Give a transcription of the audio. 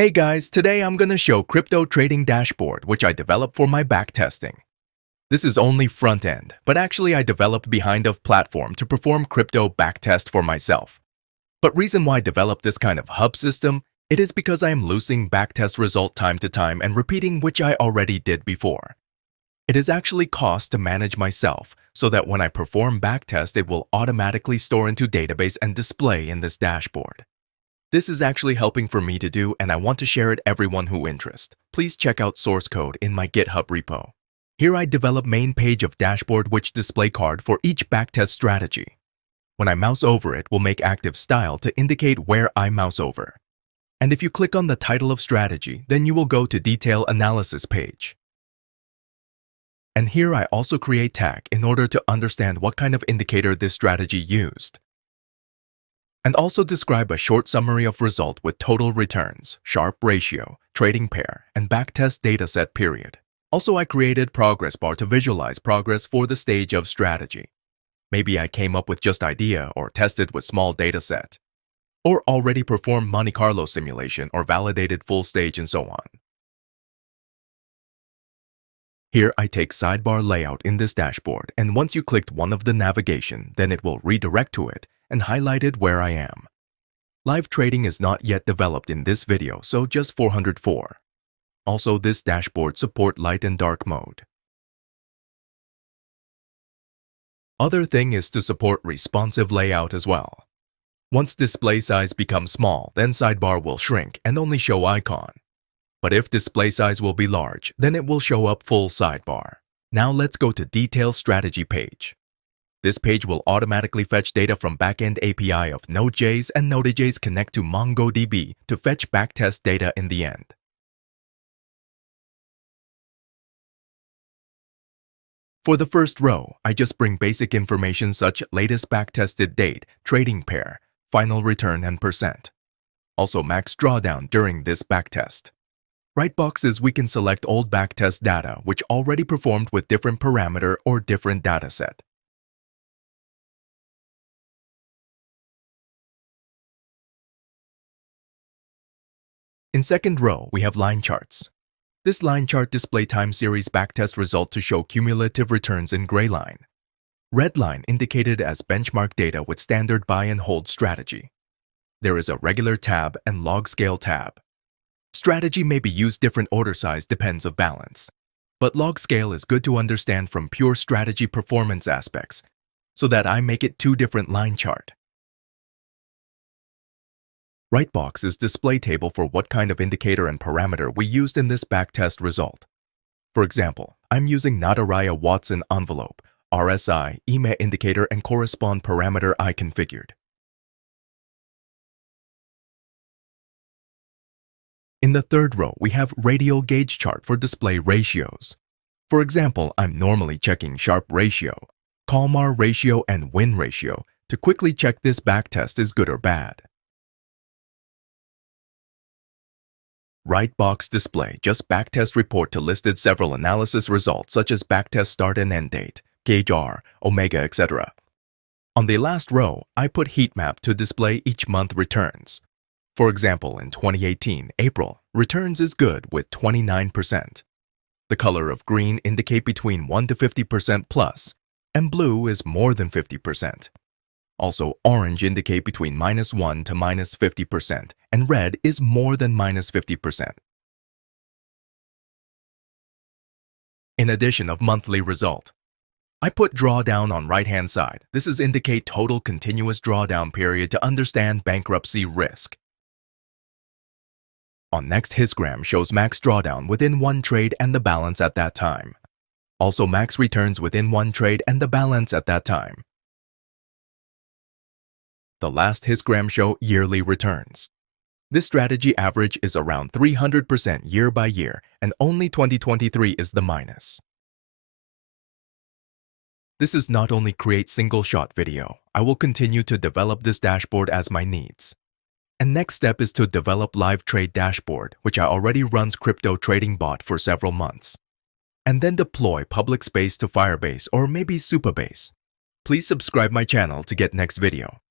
Hey guys, today I'm gonna show crypto trading dashboard which I developed for my backtesting. This is only front end, but actually I developed behind of platform to perform crypto backtest for myself. But reason why I developed this kind of hub system, it is because I am losing backtest result time to time and repeating which I already did before. It is actually cost to manage myself so that when I perform backtest it will automatically store into database and display in this dashboard. This is actually helping for me to do and I want to share it everyone who interest. Please check out source code in my GitHub repo. Here I develop main page of dashboard which display card for each backtest strategy. When I mouse over it will make active style to indicate where I mouse over. And if you click on the title of strategy, then you will go to detail analysis page. And here I also create tag in order to understand what kind of indicator this strategy used. And also describe a short summary of result with total returns, Sharpe ratio, trading pair, and backtest dataset period. Also, I created progress bar to visualize progress for the stage of strategy. Maybe I came up with just idea or tested with small dataset, or already performed Monte Carlo simulation or validated full stage and so on. Here I take sidebar layout in this dashboard, and once you clicked one of the navigation, then it will redirect to it and highlighted where I am. Live trading is not yet developed in this video, so just 404. Also, this dashboard support light and dark mode. Other thing is to support responsive layout as well. Once display size becomes small, then sidebar will shrink and only show icon. But if display size will be large, then it will show up full sidebar. Now let's go to detail strategy page. This page will automatically fetch data from backend API of Node.js and Node.js connect to MongoDB to fetch backtest data in the end. For the first row, I just bring basic information such latest backtested date, trading pair, final return and percent. Also max drawdown during this backtest. Right boxes we can select old backtest data which already performed with different parameter or different dataset. In second row, we have line charts. This line chart display time series backtest result to show cumulative returns in gray line. Red line indicated as benchmark data with standard buy and hold strategy. There is a regular tab and log scale tab. Strategy may be used different order size depends of balance. But log scale is good to understand from pure strategy performance aspects, so that I make it two different line chart. Right box is display table for what kind of indicator and parameter we used in this backtest result. For example, I'm using Nadaraya Watson envelope, RSI, EMA indicator and correspond parameter I configured. In the third row, we have radial gauge chart for display ratios. For example, I'm normally checking Sharpe ratio, Kalmar ratio and win ratio to quickly check this backtest is good or bad. Right box display just backtest report to listed several analysis results such as backtest start and end date, gauge R, omega, etc. On the last row, I put heat map to display each month returns. For example, in 2018, April, returns is good with 29%. The color of green indicate between 1 to 50% plus, and blue is more than 50%. Also, orange indicate between -1 to -50%, and red is more than -50%. In addition of monthly result, I put drawdown on right-hand side. This is indicate total continuous drawdown period to understand bankruptcy risk. On next histogram shows max drawdown within one trade and the balance at that time. Also max returns within one trade and the balance at that time. The last histogram show yearly returns. This strategy average is around 300% year by year, and only 2023 is the minus. This is not only create single shot video. I will continue to develop this dashboard as my needs. And next step is to develop live trade dashboard, which I already runs crypto trading bot for several months. And then deploy public space to Firebase or maybe Supabase. Please subscribe my channel to get next video.